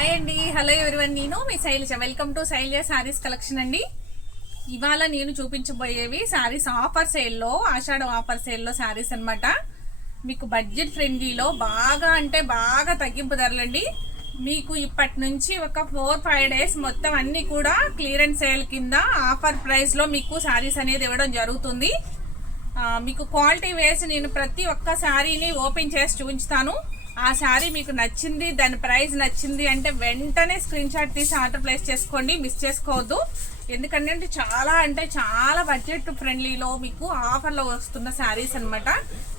Hi అండి, hello everyone, నేను మీ Shailaja. Welcome to Shailaja sarees collection అండి. ఇవాళ నేను చూపించబోయేవి శారీస్ ఆఫర్ సేల్లో, ఆషాఢం ఆఫర్ సేల్లో శారీస్ అనమాట. మీకు బడ్జెట్ ఫ్రెండ్లీలో బాగా అంటే బాగా తగ్గింపు ధరలండి. మీకు ఇప్పటి నుంచి ఒక 4-5 డేస్ మొత్తం అన్నీ కూడా క్లియరెన్స్ సేల్ కింద ఆఫర్ ప్రైస్లో మీకు శారీస్ అనేది ఇవ్వడం జరుగుతుంది. మీకు క్వాలిటీ వేసి నేను ప్రతి ఒక్క శారీని ఓపెన్ చేసి చూపించుతాను. ఆ శారీ మీకు నచ్చింది, దాని ప్రైస్ నచ్చింది అంటే వెంటనే స్క్రీన్ షాట్ తీసి ఆర్డర్ ప్లేస్ చేసుకోండి, మిస్ చేసుకోవద్దు. ఎందుకంటే చాలా బడ్జెట్ ఫ్రెండ్లీలో మీకు ఆఫర్లో వస్తున్న శారీస్ అనమాట.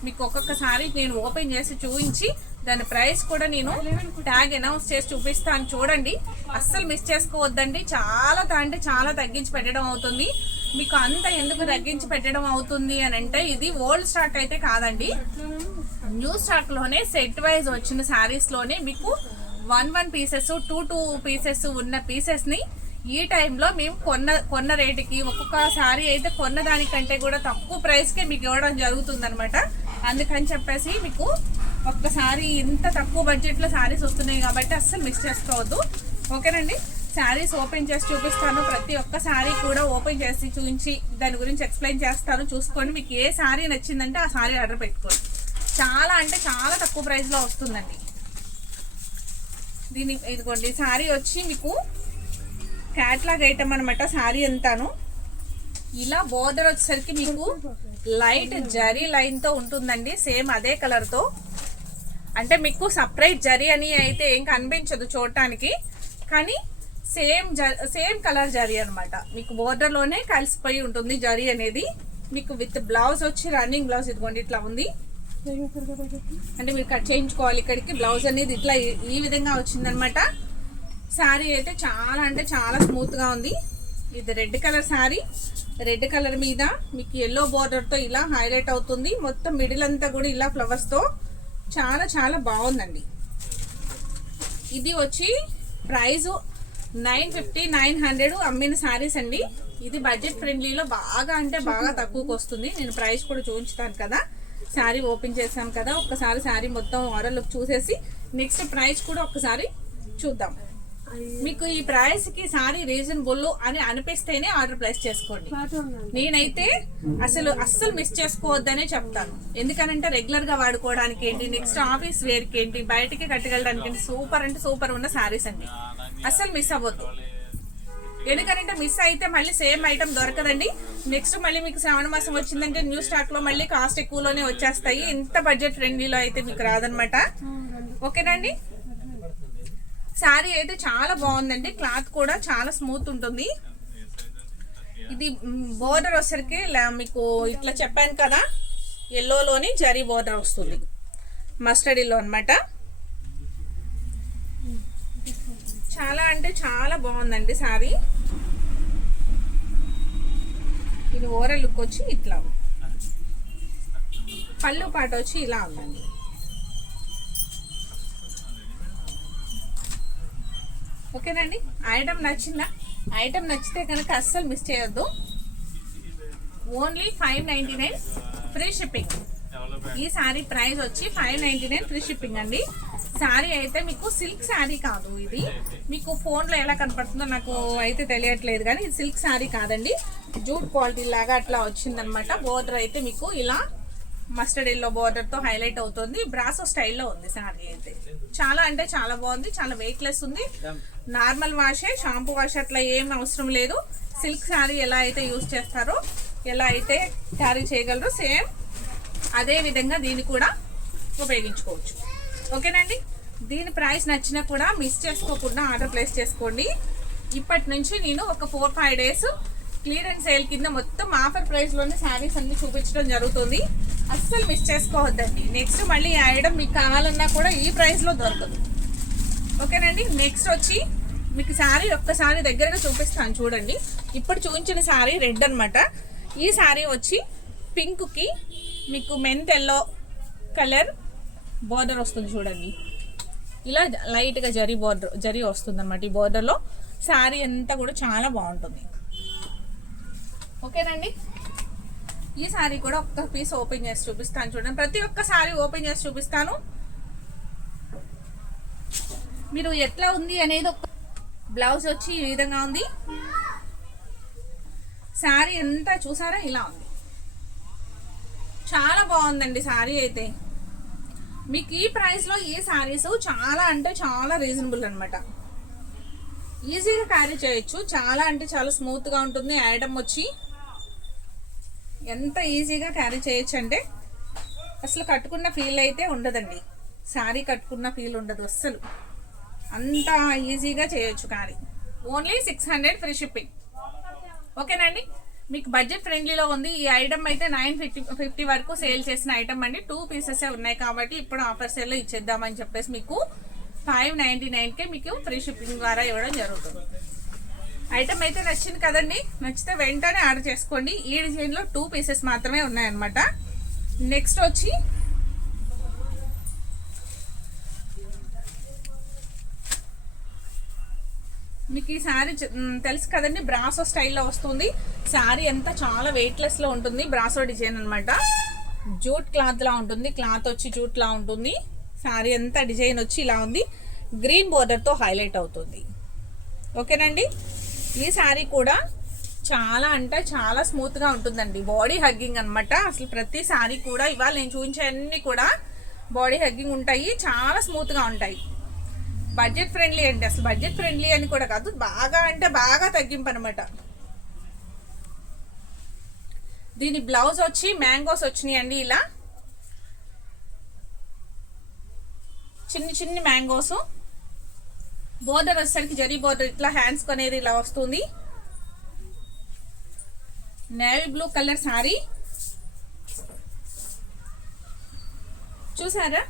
మీకు ఒక్కొక్క శారీ నేను ఓపెన్ చేసి చూపించి దాని ప్రైస్ కూడా నేను ట్యాగ్ అనౌన్స్ చేసి చూపిస్తాను. చూడండి, అస్సలు మిస్ చేసుకోవద్దండి. చాలా తగ్గించి పెట్టడం అవుతుంది. మీకు అంత ఎందుకు తగ్గించి పెట్టడం అవుతుంది అని అంటే, ఇది ఓల్డ్ స్టాక్ అయితే కాదండి, న్యూ స్టాక్ లోనే సెట్ వైజ్ వచ్చిన శారీస్ లోనే మీకు 1 పీసెస్ 2 పీసెస్ ఉన్న పీసెస్ ని ఈ టైంలో మేము కొన్న రేటుకి, ఒక్కొక్క శారీ అయితే కొన్న దానికంటే కూడా తక్కువ ప్రైస్ కే మీకు ఇవ్వడం జరుగుతుంది అనమాట. అందుకని చెప్పేసి మీకు ఒక్కసారి ఇంత తక్కువ బడ్జెట్ లో శారీస్ వస్తున్నాయి కాబట్టి అస్సలు మిస్ చేసుకోవద్దు. ఓకేనండి, శారీస్ ఓపెన్ చేసి చూపిస్తాను. ప్రతి ఒక్క శారీ కూడా ఓపెన్ చేసి చూపించి దాని గురించి ఎక్స్ప్లెయిన్ చేస్తాను. చూసుకొని మీకు ఏ శారీ నచ్చిందంటే ఆ శారీ ఆర్డర్ పెట్టుకోండి. చాలా తక్కువ ప్రైస్ లో వస్తుందండి. దీని ఇదిగోండి, శారీ వచ్చి మీకు క్యాట్లాగ్ ఐటమ్ అనమాట. శారీ అంతాను ఇలా బోర్డర్ వచ్చేసరికి మీకు లైట్ జరీ లైన్ తో ఉంటుందండి, సేమ్ అదే కలర్ తో. అంటే మీకు సపరేట్ జరీ అని అయితే ఏం కనిపించదు చూడటానికి, కానీ సేమ్ కలర్ జరీ అనమాట. మీకు బోర్డర్ లోనే కలిసిపోయి ఉంటుంది జరీ అనేది. మీకు విత్ బ్లౌజ్ వచ్చి రన్నింగ్ బ్లౌజ్ ఇదిగోండి ఇట్లా ఉంది. అంటే మీరు కట్ చేయించుకోవాలి. ఇక్కడికి బ్లౌజ్ అనేది ఇట్లా ఈ విధంగా వచ్చిందనమాట. శారీ అయితే చాలా స్మూత్ గా ఉంది. ఇది red colour sari. Red colour మీద మీకు ఎల్లో బోర్డర్ తో ఇలా హైలైట్ అవుతుంది. మొత్తం మిడిల్ అంతా కూడా ఇలా ఫ్లవర్స్ తో చాలా బాగుందండి. ఇది వచ్చి ప్రైస్ 950-900 అమ్మిన శారీస్ అండి. ఇది బడ్జెట్ ఫ్రెండ్లీలో బాగా తక్కువకి వస్తుంది. నేను ప్రైస్ కూడా చూపించుతాను కదా. శారీ ఓపెన్ చేసాం కదా, ఒక్కసారి శారీ మొత్తం ఓవరాల్ లుక్ చూసేసి నెక్స్ట్ ప్రైస్ కూడా ఒక్కసారి చూద్దాం. మీకు ఈ ప్రైస్ కి శారీ రీజనబుల్ అని అనిపిస్తేనే ఆర్డర్ ప్లేస్ చేసుకోండి. నేనైతే అస్సలు మిస్ చేసుకోవద్దనే చెప్తాను. ఎందుకనంటే రెగ్యులర్ గా వాడుకోవడానికి ఏంటి, నెక్స్ట్ ఆఫీస్ వేర్ కి ఏంటి, బయటికి కట్టగలడానికి ఏంటి, సూపర్ ఉన్న శారీస్ అండి. అస్సలు మిస్ అవ్వద్దు. ఎందుకంటే మిస్ అయితే మళ్ళీ సేమ్ ఐటమ్ దొరకదండి. నెక్స్ట్ మళ్ళీ మీకు శ్రావణ మాసం వచ్చిందంటే న్యూ స్టాక్ లో మళ్ళీ కాస్ట్ ఎక్కువలోనే వచ్చేస్తాయి. ఇంత బడ్జెట్ ఫ్రెండ్లీలో అయితే మీకు రాదనమాట. ఓకేనండి, శారీ అయితే చాలా బాగుందండి. క్లాత్ కూడా చాలా స్మూత్ ఉంటుంది. ఇది బోర్డర్ వచ్చరికి మీకు ఇట్లా చెప్పాను కదా, ఎల్లోలోని జరీ బోర్డర్ వస్తుంది, మస్టర్డ్ ఎల్లో అనమాట. చాలా బాగుందండి శారీ. ఇది ఓవరాల్ లుక్ వచ్చి ఇట్లా, పళ్ళు పాట వచ్చి ఇలా ఉందండి. ఓకేనండి, ఐటమ్ నచ్చిందా? ఐటమ్ నచ్చితే కనుక అస్సలు మిస్ చేయొద్దు. Only 599 free shipping. ఈ శారీ ప్రైస్ వచ్చి 599 ఫ్రీ షిప్పింగ్ అండి. శారీ అయితే మీకు సిల్క్ శారీ కాదు, ఇది మీకు ఫోన్లో ఎలా కనపడుతుందో నాకు అయితే తెలియట్లేదు, కానీ ఇది సిల్క్ శారీ కాదండి. జూట్ క్వాలిటీ లాగా అట్లా వచ్చిందనమాట. బోర్డర్ అయితే మీకు ఇలా మస్టర్డ్ ఎల్లో బోర్డర్తో హైలైట్ అవుతుంది. బ్రాసో స్టైల్లో ఉంది శారీ అయితే. చాలా బాగుంది. చాలా వెయిట్లెస్ ఉంది. నార్మల్ వాషే, షాంపూ వాష్ అట్లా ఏం అవసరం లేదు. సిల్క్ శారీ ఎలా అయితే యూజ్ చేస్తారో, ఎలా అయితే క్యారీ చేయగలరో సేమ్ అదే విధంగా దీన్ని కూడా ఉపయోగించుకోవచ్చు. ఓకేనండి, దీని ప్రైస్ నచ్చినా కూడా మిస్ చేసుకోకుండా ఆర్డర్ ప్లేస్ చేసుకోండి. ఇప్పటి నుంచి నేను ఒక 4-5 డేస్ క్లియరెన్స్ సేల్ కింద మొత్తం ఆఫర్ ప్రైస్లోనే శారీస్ అన్ని చూపించడం జరుగుతుంది. అస్సలు మిస్ చేసుకోవద్దండి. నెక్స్ట్ మళ్ళీ ఈ ఐటమ్ మీకు కావాలన్నా కూడా ఈ ప్రైస్లో దొరకదు. ఓకేనండి, నెక్స్ట్ వచ్చి మీకు శారీ ఒక్కసారి దగ్గరగా చూపిస్తాను చూడండి. ఇప్పుడు చూపించిన శారీ రెడ్ అనమాట. ఈ శారీ వచ్చి పింక్కి మీకు మెంత్ ఎల్లో కలర్ బోర్డర్ వస్తుంది చూడండి. ఇలా లైట్గా జరీ వస్తుంది అనమాట. ఈ బోర్డర్లో శారీ అంతా కూడా చాలా బాగుంటుంది. ఓకేనండి, ఈ శారీ కూడా ఒక్క పీస్ ఓపెన్ చేసి చూపిస్తాను చూడండి. ప్రతి ఒక్క శారీ ఓపెన్ చేసి చూపిస్తాను. మీరు ఎట్లా ఉంది అనేది ఒక బ్లౌజ్ వచ్చి ఈ విధంగా ఉంది. శారీ అంతా చూసారా ఇలా ఉంది. చాలా బాగుందండి శారీ అయితే. మీకు ఈ ప్రైస్లో ఈ శారీస్ చాలా అంటే చాలా రీజనబుల్ అనమాట. ఈజీగా క్యారీ చేయొచ్చు. చాలా అంటే చాలా స్మూత్గా ఉంటుంది. ఐటమ్ వచ్చి ఎంత ఈజీగా క్యారీ చేయొచ్చు అంటే అసలు కట్టుకున్న ఫీల్ అయితే ఉండదండి. శారీ కట్టుకున్న ఫీల్ ఉండదు అస్సలు. అంత ఈజీగా చేయొచ్చు క్యారీ. Only 600 free shipping. ఓకేనండి. మీకు బడ్జెట్ ఫ్రెండ్లీలో ఉంది. ఈ ఐటమ్ అయితే 950 వరకు సేల్ చేసిన ఐటమ్ అండి. 2 పీసెస్ ఉన్నాయి కాబట్టి ఇప్పుడు ఆఫర్ సేల్లో ఇచ్చేద్దామని చెప్పేసి మీకు 599కే మీకు ఫ్రీ షిప్పింగ్ ద్వారా ఇవ్వడం జరుగుతుంది. ఐటమ్ అయితే నచ్చింది కదండి. నచ్చితే వెంటనే ఆర్డర్ చేసుకోండి. ఈ డిజైన్లో 2 పీసెస్ మాత్రమే ఉన్నాయన్నమాట. నెక్స్ట్ వచ్చి మీకు ఈ శారీ తెలుసు కదండి, బ్రాసో స్టైల్లో వస్తుంది. శారీ అంతా చాలా వెయిట్లెస్లో ఉంటుంది. బ్రాసో డిజైన్ అనమాట. జూట్ క్లాత్లా ఉంటుంది. క్లాత్ వచ్చి జూట్లా ఉంటుంది. శారీ అంతా డిజైన్ వచ్చి ఇలా ఉంది. గ్రీన్ బోర్డర్తో హైలైట్ అవుతుంది. ఓకేనండి. ఈ శారీ కూడా చాలా అంటే చాలా స్మూత్గా ఉంటుందండి. బాడీ హగ్గింగ్ అనమాట. అసలు ప్రతి శారీ కూడా ఇవాళ నేను చూపించే అన్ని కూడా బాడీ హగ్గింగ్ ఉంటాయి. చాలా స్మూత్గా ఉంటాయి. బడ్జెట్ ఫ్రెండ్లీ అండి. అసలు బడ్జెట్ ఫ్రెండ్లీ అని కూడా కాదు, బాగా అంటే బాగా తగ్గింపు అనమాట. దీని బ్లౌజ్ వచ్చి మ్యాంగోస్ వచ్చినాయండి. ఇలా చిన్ని చిన్ని మ్యాంగోస్. బోర్డర్ వచ్చేసరికి జరీ బోర్డర్ ఇట్లా హ్యాండ్స్ అనేది ఇలా వస్తుంది. నేవీ బ్లూ కలర్ శారీ చూసారా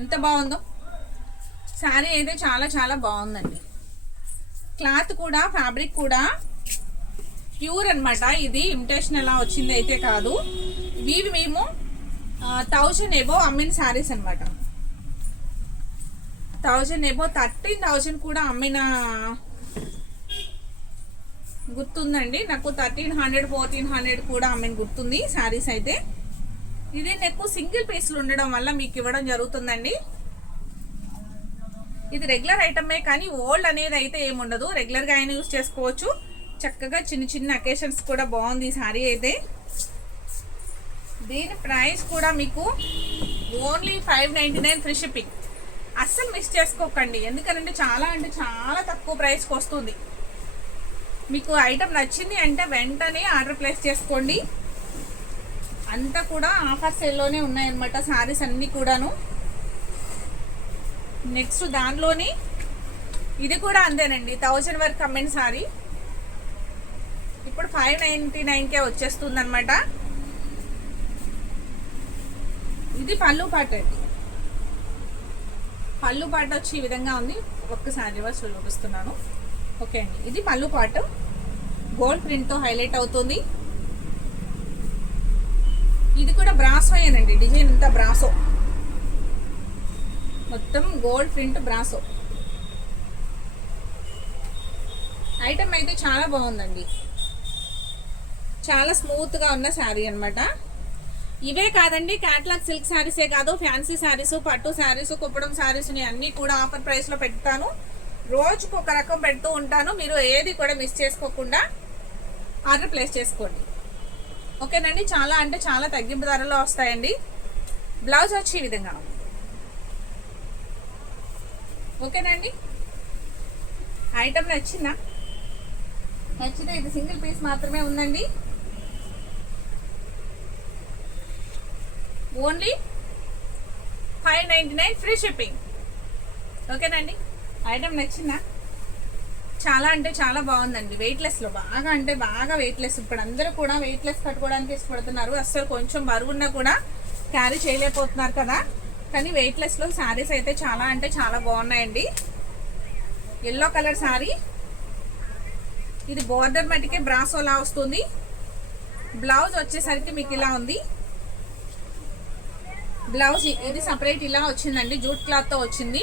ఎంత బాగుందో. శారీ అయితే చాలా చాలా బాగుందండి. క్లాత్ కూడా ఫ్యాబ్రిక్ కూడా ప్యూర్ అనమాట. ఇది ఇమిటేషన్ ఎలా వచ్చింది అయితే కాదు. ఇవి మేము 1000 ఎబో అమ్మిన శారీస్ అనమాట. 1000 ఎబో 13,000 కూడా అమ్మిన గుర్తుందండి నాకు. 1300 1400 కూడా అమ్మిన గుర్తుంది శారీస్ అయితే. ఇది నాకు సింగిల్ పీస్లు ఉండడం వల్ల మీకు ఇవ్వడం జరుగుతుందండి. ఇది రెగ్యులర్ ఐటమే కానీ ఓల్డ్ అనేది అయితే ఏముండదు. రెగ్యులర్గా అయినా యూజ్ చేసుకోవచ్చు. చక్కగా చిన్న చిన్న అకేషన్స్ కూడా బాగుంది ఈ శారీ అయితే. దీని ప్రైస్ కూడా మీకు ఓన్లీ 599 ఫ్రీ షిప్పింగ్. అస్సలు మిస్ చేసుకోకండి. ఎందుకంటే చాలా అంటే చాలా తక్కువ ప్రైస్కి వస్తుంది. మీకు ఐటమ్ నచ్చింది అంటే వెంటనే ఆర్డర్ ప్లేస్ చేసుకోండి. అంతా కూడా ఆఫర్ సేల్లోనే ఉన్నాయన్నమాట శారీస్ అన్నీ కూడాను. నెక్స్ట్ దానిలోని ఇది కూడా అంతేనండి. 1000 వరకు అమ్మిన శారీ ఇప్పుడు 599కే వచ్చేస్తుంది అనమాట. ఇది పళ్ళు పాట అండి. పళ్ళు పాట వచ్చి ఈ విధంగా ఉంది. ఒక్కసారి రివర్స్ చూపిస్తున్నాను. ఓకే అండి. ఇది పళ్ళు పాట గోల్డ్ ప్రింట్తో హైలైట్ అవుతుంది. ఇది కూడా బ్రాసోయేనండి. డిజైన్ అంతా బ్రాసో, మొత్తం గోల్డ్ ప్రింట్ బ్రాసో. ఐటమ్ అయితే చాలా బాగుందండి. చాలా స్మూత్గా ఉన్న శారీ అనమాట. ఇవే కాదండి, క్యాట్లాగ్ సిల్క్ శారీసే కాదు, ఫ్యాన్సీ శారీస్, పట్టు శారీస్, కుప్పడం శారీస్ అన్నీ కూడా ఆఫర్ ప్రైస్లో పెడతాను. రోజుకు ఒక రకం పెడుతూ ఉంటాను. మీరు ఏది కూడా మిస్ చేసుకోకుండా ఆర్డర్ ప్లేస్ చేసుకోండి. ఓకేనండి. చాలా అంటే చాలా తగ్గింపు ధరలో వస్తాయండి. బ్లౌజ్ వచ్చి ఈ విధంగా. ఓకేనండి. ఐటమ్ నచ్చిందా? నచ్చితే ఇది సింగిల్ పీస్ మాత్రమే ఉందండి. Only 599 free shipping. ఓకేనండి. ఐటమ్ నచ్చిందా? చాలా అంటే చాలా బాగుందండి. వెయిట్లెస్లో బాగా అంటే బాగా వెయిట్లెస్. ఇప్పుడు అందరూ కూడా వెయిట్లెస్ కట్టుకోవడానికి ఇష్టపడుతున్నారు. అస్సలు కొంచెం బరువున్నా కూడా క్యారీ చేయలేకపోతున్నారు కదా. కానీ వెయిట్లెస్లో శారీస్ అయితే చాలా అంటే చాలా బాగున్నాయండి. Yellow colour sari. ఇది బోర్డర్ మట్టికే బ్రాసోలా వస్తుంది. బ్లౌజ్ వచ్చేసరికి మీకు ఇలా ఉంది. బ్లౌజ్ ఇది సపరేట్ ఇలా వచ్చిందండి. జూట్ క్లాత్తో వచ్చింది.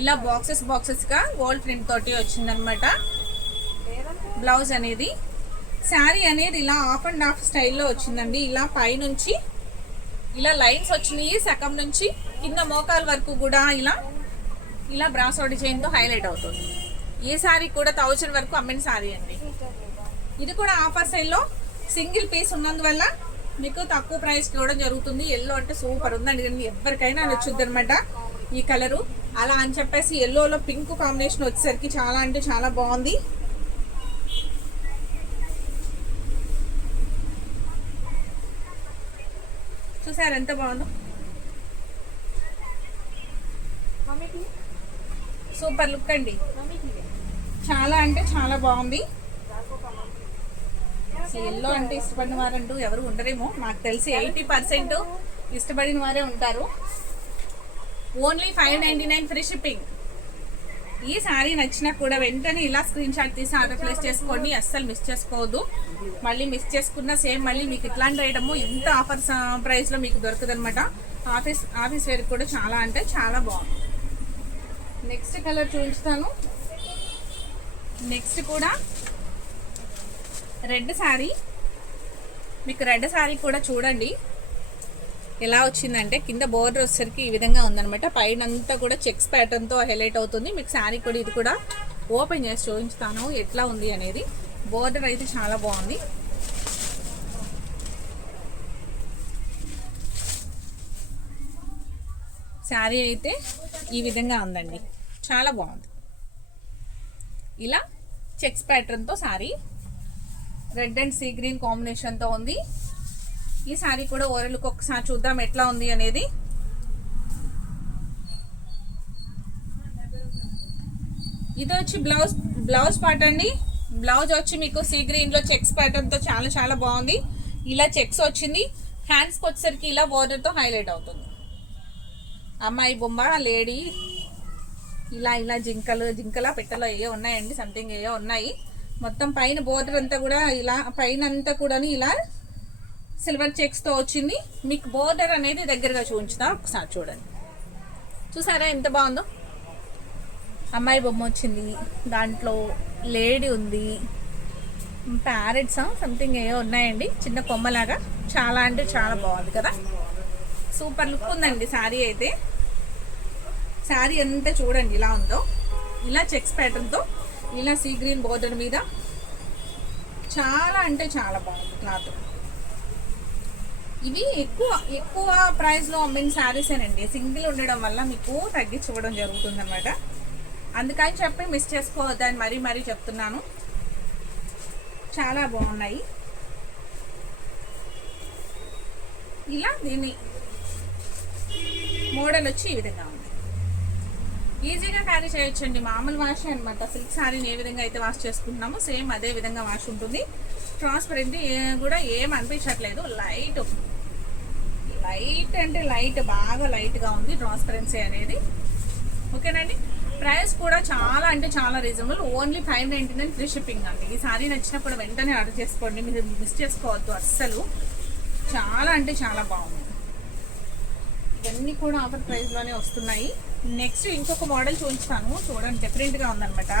ఇలా బాక్సెస్గా గోల్డ్ ప్రింట్ తోటి వచ్చిందనమాట బ్లౌజ్ అనేది. శారీ అనేది ఇలా ఆఫ్ అండ్ ఆఫ్ స్టైల్లో వచ్చిందండి. ఇలా పైనుంచి ఇలా లైన్స్ వచ్చినాయి. సగం నుంచి కింద మోకాల వరకు కూడా ఇలా ఇలా బ్రాసో డిజైన్తో హైలైట్ అవుతుంది. ఈ సారీ కూడా 1000 వరకు అమ్మిన సారీ అండి. ఇది కూడా ఆఫర్ సైడ్లో సింగిల్ పీస్ ఉన్నందువల్ల మీకు తక్కువ ప్రైస్కి ఇవ్వడం జరుగుతుంది. ఎల్లో అంటే సూపర్ ఉందండి, ఎవరికైనా నచ్చుద్ది అనమాట ఈ కలరు. అలా అని చెప్పేసి ఎల్లోలో పింక్ కాంబినేషన్ వచ్చేసరికి చాలా అంటే చాలా బాగుంది. చూసారు ఎంత బాగుందో, సూపర్ లుక్ అండి. చాలా అంటే చాలా బాగుంది. ఎల్లో అంటే ఇష్టపడిన వారంటూ ఎవరు ఉండరేమో, నాకు తెలిసి 80% ఇష్టపడిన వారే ఉంటారు. Only 599 free shipping. ఈ సారీ నచ్చినా కూడా వెంటనే ఇలా స్క్రీన్ షాట్ తీసి ఆర్డర్ ప్లేస్ చేసుకోండి, అస్సలు మిస్ చేసుకోవద్దు. మళ్ళీ మిస్ చేసుకున్న సేమ్ మళ్ళీ మీకు ఇట్లాంటి ఐటమ్ ఇంత ఆఫర్ ప్రైస్లో మీకు దొరకదు అనమాట. ఆఫీస్ వేర్ కూడా చాలా అంటే చాలా బాగుంది. నెక్స్ట్ కలర్ చూపిస్తాను. నెక్స్ట్ కూడా రెడ్ శారీ. మీకు రెడ్ శారీ కూడా చూడండి ఎలా వచ్చిందంటే కింద బోర్డర్ వచ్చేసరికి ఈ విధంగా ఉందనమాట. పైన అంతా కూడా చెక్స్ ప్యాటర్న్తో హైలైట్ అవుతుంది. మీకు శారీ కూడా ఇది కూడా ఓపెన్ చేసి చూపించుతాను ఎట్లా ఉంది అనేది. బోర్డర్ అయితే చాలా బాగుంది. శారీ అయితే ఈ విధంగా ఉందండి, చాలా బాగుంది. ఇలా చెక్స్ ప్యాటర్న్తో sari red and sea green కాంబినేషన్తో ఉంది. ఈ శారీ కూడా ఓవరాల్కి ఒకసారి చూద్దాం ఎట్లా ఉంది అనేది. ఇది వచ్చి బ్లౌజ్ పార్ట్ అండి. బ్లౌజ్ వచ్చి మీకు సీ గ్రీన్లో చెక్స్ ప్యాటర్న్తో చాలా చాలా బాగుంది. ఇలా చెక్స్ వచ్చింది. హ్యాండ్స్కి వచ్చేసరికి ఇలా బోర్డర్తో హైలైట్ అవుతుంది. అమ్మాయి బొమ్మ, లేడీ, ఇలా ఇలా జింకల పెట్టలో ఏవో ఉన్నాయండి, సంథింగ్ ఏవో ఉన్నాయి. మొత్తం పైన బోర్డర్ అంతా కూడా ఇలా పైన అంతా కూడా ఇలా సిల్వర్ చెక్స్తో వచ్చింది. మీకు బోర్డర్ అనేది దగ్గరగా చూపించుతా, ఒకసారి చూడండి. చూసారా ఎంత బాగుందో. అమ్మాయి బొమ్మ వచ్చింది, దాంట్లో లేడీ ఉంది, ప్యారెట్స్ సంథింగ్ ఏవో ఉన్నాయండి చిన్న కొమ్మలాగా. చాలా అంటే చాలా బాగుంది కదా, సూపర్ లుక్ ఉందండి శారీ అయితే. శారీ అంతా చూడండి ఇలా ఉందో. ఇలా చెక్స్ ప్యాటర్న్తో ఇలా సీ గ్రీన్ బోర్డర్ మీద చాలా అంటే చాలా బాగుంది క్లాత్. ఇవి ఎక్కువ ప్రైస్లో అమ్మిన శారీసేనండి. సింగిల్ ఉండడం వల్ల మీకు తగ్గించుకోవడం జరుగుతుంది అనమాట. అందుకని చెప్పి మిస్ చేసుకోవద్దని మరీ చెప్తున్నాను. చాలా బాగున్నాయి. ఇలా దీన్ని మోడల్ వచ్చి ఈ విధంగా ఉంది. ఈజీగా క్యారీ చేయొచ్చండి. మామూలు వాష్ అనమాట. సిల్క్ శారీని ఏ విధంగా అయితే వాష్ చేసుకుంటున్నామో సేమ్ అదే విధంగా వాష్ ఉంటుంది. ట్రాన్స్పరెంట్ కూడా ఏం అనిపించట్లేదు. లైట్ అంటే లైట్, బాగా లైట్గా ఉంది ట్రాన్స్పరెన్సీ అనేది. ఓకేనండి. ప్రైస్ కూడా చాలా అంటే చాలా రీజనబుల్. ఓన్లీ 599 ఫ్రీ షిప్పింగ్ అండి. ఈ సారీ నచ్చినప్పుడు వెంటనే ఆర్డర్ చేసుకోండి, మీరు మిస్ చేసుకోవద్దు అస్సలు. చాలా అంటే చాలా బాగుంది. ఇవన్నీ కూడా ఆఫర్ ప్రైస్లోనే వస్తున్నాయి. నెక్స్ట్ ఇంకొక మోడల్ చూపిస్తాను, చూడండి. డిఫరెంట్గా ఉందనమాట.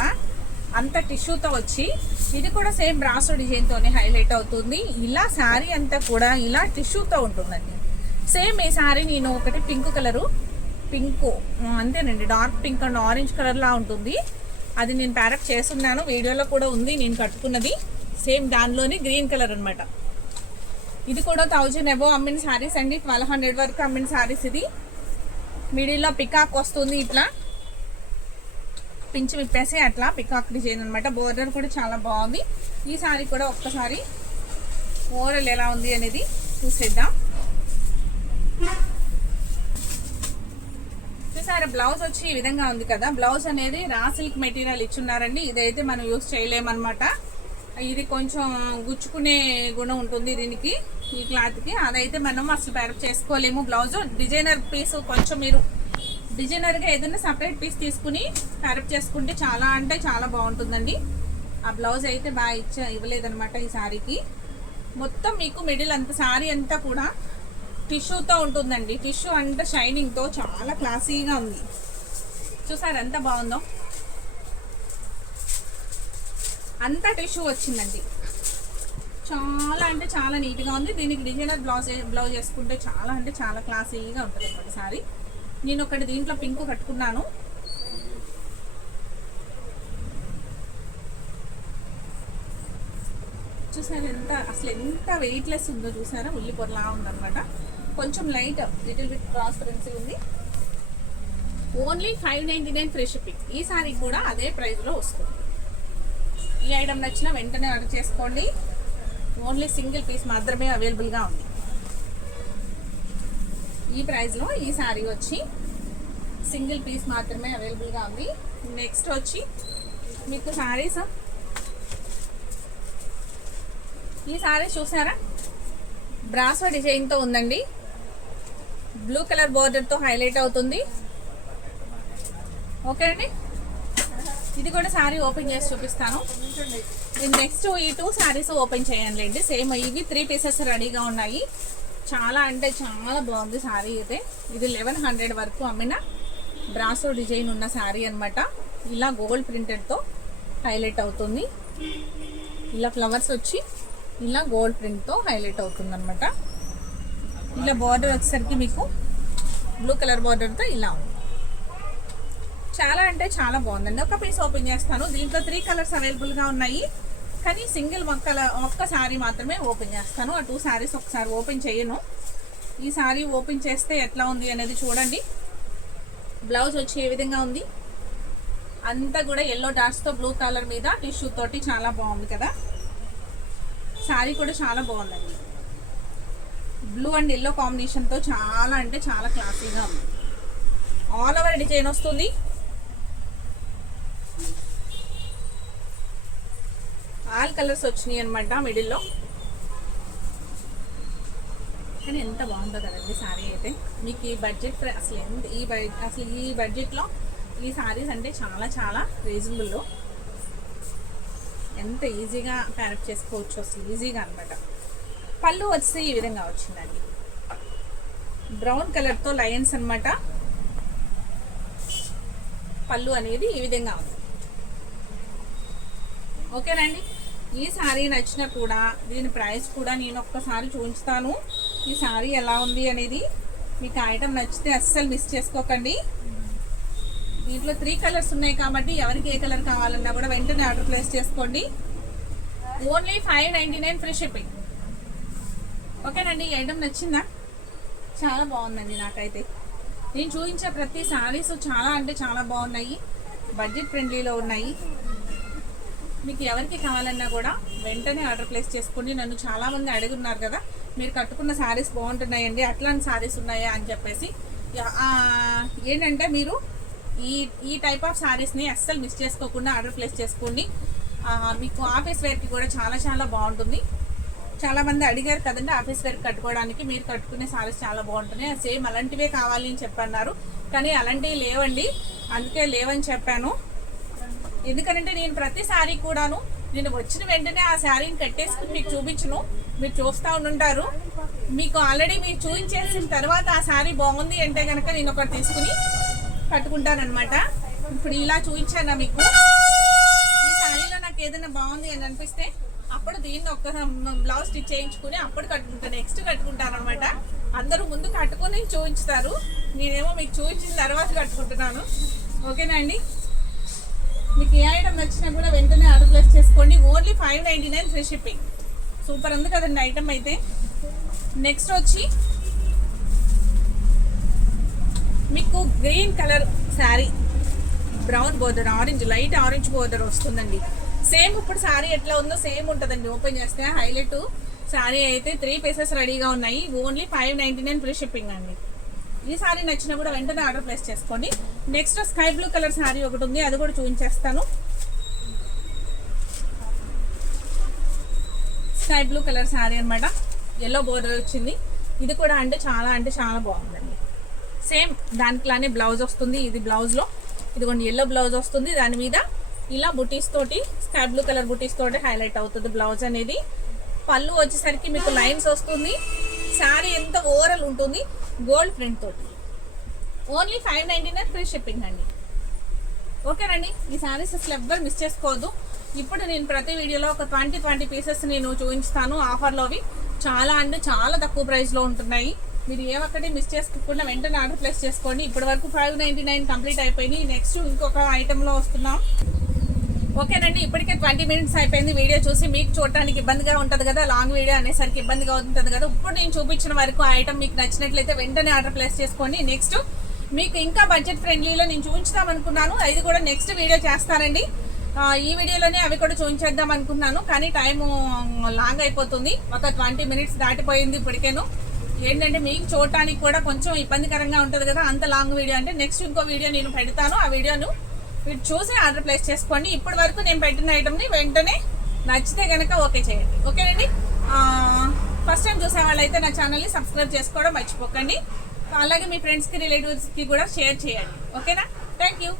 అంత టిష్యూతో వచ్చి ఇది కూడా సేమ్ బ్రాసో డిజైన్తోనే హైలైట్ అవుతుంది. ఇలా శారీ అంతా కూడా ఇలా టిష్యూతో ఉంటుందండి. సేమ్ ఈ శారీ నేను ఒకటి పింక్ కలరు, పింక్ అంతేనండి, డార్క్ పింక్ అండ్ ఆరెంజ్ కలర్లా ఉంటుంది. అది నేను ప్యారప్ చేస్తున్నాను, వీడియోలో కూడా ఉంది నేను కట్టుకున్నది. సేమ్ దానిలోని గ్రీన్ కలర్ అనమాట. ఇది కూడా 1000 అబోవ్ అమ్మిన శారీస్ అండి. 1200 వరకు అమ్మిన శారీస్. ఇది మిడిల్లో పికాక్ వస్తుంది, ఇట్లా పించి విప్పేసి అట్లా పికాక్ డిజైన్ అనమాట. బోర్డర్ కూడా చాలా బాగుంది. ఈ శారీ కూడా ఒక్కసారి ఓవరాల్ ఎలా ఉంది అనేది చూసేద్దాం. చూసారా, బ్లౌజ్ వచ్చి ఈ విధంగా ఉంది కదా. బ్లౌజ్ అనేది రా సిల్క్ మెటీరియల్ ఇచ్చున్నారండి. ఇదైతే మనం యూజ్ చేయలేమన్నమాట. ఇది కొంచెం గుచ్చుకునే గుణం ఉంటుంది దీనికి, ఈ క్లాత్కి. అదైతే మనం అసలు ప్యారప్ చేసుకోలేము. బ్లౌజ్ డిజైనర్ పీస్ కొంచెం మీరు డిజైనర్గా ఏదైనా సపరేట్ పీస్ తీసుకుని ప్యారప్ చేసుకుంటే చాలా అంటే చాలా బాగుంటుందండి. ఆ బ్లౌజ్ అయితే బాగా ఇవ్వలేదనమాట ఈ శారీకి. మొత్తం మీకు మిడిల్ అంతా శారీ అంతా కూడా టిష్యూతో ఉంటుందండి. టిష్యూ అంతా షైనింగ్తో చాలా క్లాసీగా ఉంది. చూసారు ఎంత బాగుందో. అంతా టిష్యూ వచ్చిందండి. చాలా అంటే చాలా నీట్గా ఉంది. దీనికి డిజైనర్ బ్లౌజ్ వేసుకుంటే చాలా అంటే చాలా క్లాసీగా ఉంటుంది అన్నమాట సారీ. నేను ఒకటి దీంట్లో పింక్ కట్టుకున్నాను. చూసారా ఎంత వెయిట్లెస్ ఉందో చూసారా, ఉల్లిపొరలా ఉందన్నమాట. కొంచెం లైట్ లిటిల్ బిట్ ట్రాన్స్పరెన్సీ ఉంది. Only 599 free shipping. ఈ సారీ కూడా అదే ప్రైస్లో వస్తుంది. ఈ ఐటమ్ నచ్చినా వెంటనే ఆర్డర్ చేసుకోండి. ఓన్లీ సింగిల్ పీస్ మాత్రమే అవైలబుల్గా ఉంది. ఈ ప్రైస్లో ఈ సారీ వచ్చి సింగిల్ పీస్ మాత్రమే అవైలబుల్గా ఉంది. నెక్స్ట్ వచ్చి మీకు సారీస్, ఈ సారీ చూసారా, బ్రాసో డిజైన్తో ఉందండి. బ్లూ కలర్ బోర్డర్తో హైలైట్ అవుతుంది. ఓకే అండి, ఇది కూడా సారీ ఓపెన్ చేసి చూపిస్తాను. నెక్స్ట్ ఈ 2 సారీస్ ఓపెన్ చేయండి. సేమ్ ఇవి 3 పీసెస్ రెడీగా ఉన్నాయి. చాలా అంటే చాలా బాగుంది సారీ అయితే. ఇది 1100 వరకు అమ్మిన బ్రాసో డిజైన్ ఉన్న సారీ అనమాట. ఇలా గోల్డ్ ప్రింటెడ్తో హైలైట్ అవుతుంది. ఇలా ఫ్లవర్స్ వచ్చి ఇలా గోల్డ్ ప్రింట్తో హైలైట్ అవుతుంది అనమాట. ఇలా బార్డర్ వచ్చేసరికి మీకు బ్లూ కలర్ బార్డర్తో ఇలా ఉంది. చాలా అంటే చాలా బాగుందండి. ఒక పీస్ ఓపెన్ చేస్తాను. దీంట్లో 3 కలర్స్ అవైలబుల్గా ఉన్నాయి. కానీ సింగిల్ ఒక్క సారీ మాత్రమే ఓపెన్ చేస్తాను. ఆ 2 సారీస్ ఒకసారి ఓపెన్ చేయను. ఈ సారీ ఓపెన్ చేస్తే ఎట్లా ఉంది అనేది చూడండి. బ్లౌజ్ వచ్చి ఏ విధంగా ఉంది, అంతా కూడా ఎల్లో డాట్స్తో బ్లూ కలర్ మీద టిష్యూ తోటి చాలా బాగుంది కదా. సారీ కూడా చాలా బాగుందండి. బ్లూ అండ్ ఎల్లో కాంబినేషన్తో చాలా అంటే చాలా క్లాసీగా ఉంది. ఆల్ ఓవర్ డిజైన్ వస్తుంది. ఆల్ కలర్స్ వచ్చినాయి అనమాట మిడిల్లో. కానీ ఎంత బాగుందో కదండి సారీ అయితే. మీకు ఈ బడ్జెట్ అసలు ఈ బడ్జెట్లో ఈ సారీస్ అంటే చాలా చాలా రీజనబుల్లో ఎంత ఈజీగా ప్యారప్ చేసుకోవచ్చు అసలు ఈజీగా అనమాట. పళ్ళు వచ్చి ఈ విధంగా వచ్చిందండి. బ్రౌన్ కలర్తో లయన్స్ అనమాట. పళ్ళు అనేది ఈ విధంగా ఉంది. ఓకేనండి, ఈ సారీ నచ్చినా కూడా దీని ప్రైస్ కూడా నేను ఒక్కసారి చూపిస్తాను. ఈ సారీ ఎలా ఉంది అనేది. మీకు ఐటమ్ నచ్చితే అస్సలు మిస్ చేసుకోకండి. దీంట్లో 3 కలర్స్ ఉన్నాయి కాబట్టి ఎవరికి ఏ కలర్ కావాలన్నా కూడా వెంటనే ఆర్డర్ ప్లేస్ చేసుకోండి. Only 599 free shipping. ఓకేనండి, ఈ ఐటమ్ నచ్చిందా? చాలా బాగుందండి నాకైతే. నేను చూపించే ప్రతి సారీస్ చాలా అంటే చాలా బాగున్నాయి. బడ్జెట్ ఫ్రెండ్లీలో ఉన్నాయి. మీకు ఎవరికి కావాలన్నా కూడా వెంటనే ఆర్డర్ ప్లేస్ చేసుకోండి. నన్ను చాలామంది అడుగున్నారు కదా, మీరు కట్టుకున్న సారీస్ బాగుంటున్నాయండి, అట్లాంటి సారీస్ ఉన్నాయా అని చెప్పేసి. ఏంటంటే మీరు ఈ టైప్ ఆఫ్ సారీస్ని అస్సలు మిస్ చేసుకోకుండా ఆర్డర్ ప్లేస్ చేసుకోండి. మీకు ఆఫీస్ వేర్కి కూడా చాలా చాలా బాగుంటుంది. చాలామంది అడిగారు కదండి ఆఫీస్ వేర్కి కట్టుకోవడానికి. మీరు కట్టుకునే సారీస్ చాలా బాగుంటున్నాయి, సేమ్ అలాంటివే కావాలి అని చెప్పన్నారు. కానీ అలాంటివి లేవండి, అందుకే లేవని చెప్పాను. ఎందుకంటే నేను ప్రతి సారీ కూడాను నేను వచ్చిన వెంటనే ఆ శారీని కట్టేసుకుని మీకు చూపించను. మీరు చూస్తూ ఉండుంటారు. మీకు ఆల్రెడీ మీరు చూపించేసిన తర్వాత ఆ శారీ బాగుంది అంటే కనుక నేను ఒకటి తీసుకుని కట్టుకుంటానమాట. ఇప్పుడు ఇలా చూపించాను మీకు. ఈ శారీలో నాకు ఏదైనా బాగుంది అని అనిపిస్తే అప్పుడు దీన్ని ఒక్క బ్లౌజ్ స్టిచ్ చేయించుకుని అప్పుడు కట్టుకుంటాను, నెక్స్ట్ కట్టుకుంటాను అనమాట. అందరూ ముందు కట్టుకుని చూపించుతారు, నేనేమో మీకు చూపించిన తర్వాత కట్టుకుంటున్నాను. ఓకేనా అండి, మీకు ఏ ఐటమ్ నచ్చినా కూడా వెంటనే ఆర్డర్ ప్లేస్ చేసుకోండి. Only 599 free shipping. సూపర్ ఉంది కదండి ఐటమ్ అయితే. నెక్స్ట్ వచ్చి మీకు green colour sari, brown border, orange, light orange border వస్తుందండి. సేమ్ ఇప్పుడు శారీ ఎట్లా ఉందో సేమ్ ఉంటుందండి. ఓపెన్ చేస్తే హైలైట్ శారీ అయితే 3 పీసెస్ రెడీగా ఉన్నాయి. ఓన్లీ 599 ఫ్రీ షిప్పింగ్ అండి. ఈ సారీ నచ్చినా కూడా వెంటనే ఆర్డర్ ప్లేస్ చేసుకోండి. Next sky blue colour sorry ఒకటి ఉంది, అది కూడా చూపించేస్తాను. స్కై బ్లూ కలర్ సారీ అనమాట. ఎల్లో బోర్డర్ వచ్చింది. ఇది కూడా అంటే చాలా బాగుందండి. సేమ్ దానిలానే బ్లౌజ్ వస్తుంది. ఇది బ్లౌజ్లో ఇదిగోండి ఎల్లో బ్లౌజ్ వస్తుంది. దాని మీద ఇలా బుటీస్ తోటి స్కై బ్లూ కలర్ బుటీస్ తోటి హైలైట్ అవుతుంది బ్లౌజ్ అనేది. పళ్ళు వచ్చేసరికి మీకు లైన్స్ వస్తుంది. శారీ ఎంత ఓవరాల్ ఉంటుంది గోల్డ్ ప్రింట్ తోటి. ఓన్లీ 599 ఫ్రీ షిప్పింగ్ అండి. ఓకేనండి, ఈ శారీస్ అసలు ఎవ్వరు మిస్ చేసుకోవద్దు. ఇప్పుడు నేను ప్రతి వీడియోలో ఒక 20 పీసెస్ నేను చూపించుతాను. ఆఫర్లోవి చాలా అంటే చాలా తక్కువ ప్రైస్లో ఉంటున్నాయి. మీరు ఏమక్కడే మిస్ చేసుకోకుండా వెంటనే ఆర్డర్ ప్లేస్ చేసుకోండి. ఇప్పటి వరకు 599 కంప్లీట్ అయిపోయినాయి. నెక్స్ట్ ఇంకొక ఐటెంలో వస్తున్నాం. ఓకేనండి, ఇప్పటికే 20 మినిట్స్ అయిపోయింది వీడియో చూసి. మీకు చూడటానికి ఇబ్బందిగా ఉంటుంది కదా, లాంగ్ వీడియో అనేసరికి ఇబ్బందిగా ఉంటుంది కదా. ఇప్పుడు నేను చూపించిన వరకు ఆ ఐటమ్ మీకు నచ్చినట్లయితే వెంటనే ఆర్డర్ ప్లేస్ చేసుకోండి. నెక్స్ట్ మీకు ఇంకా బడ్జెట్ ఫ్రెండ్లీలో నేను చూపించుదాం అనుకున్నాను, అది కూడా నెక్స్ట్ వీడియో చేస్తానండి. ఈ వీడియోలోనే అవి కూడా చూపించేద్దాం అనుకున్నాను, కానీ టైం లాంగ్ అయిపోతుంది. ఒక 20 మినిట్స్ దాటిపోయింది ఇప్పటికేను. ఏంటంటే మీకు చూడటానికి కూడా కొంచెం ఇబ్బందికరంగా ఉంటుంది కదా అంత లాంగ్ వీడియో అంటే. నెక్స్ట్ ఇంకో వీడియో నేను పెడతాను, ఆ వీడియోను మీరు చూసి ఆర్డర్ ప్లేస్ చేసుకోండి. ఇప్పటి వరకు నేను పెట్టిన ఐటమ్ని వెంటనే నచ్చితే కనుక ఓకే చేయండి. ఓకేనండి, ఫస్ట్ టైం చూసే వాళ్ళైతే నా ఛానల్ని సబ్స్క్రైబ్ చేసుకోవడం మర్చిపోకండి. అలాగే మీ ఫ్రెండ్స్కి రిలేటివ్స్కి కూడా షేర్ చేయండి. ఓకేనా, థ్యాంక్ యూ.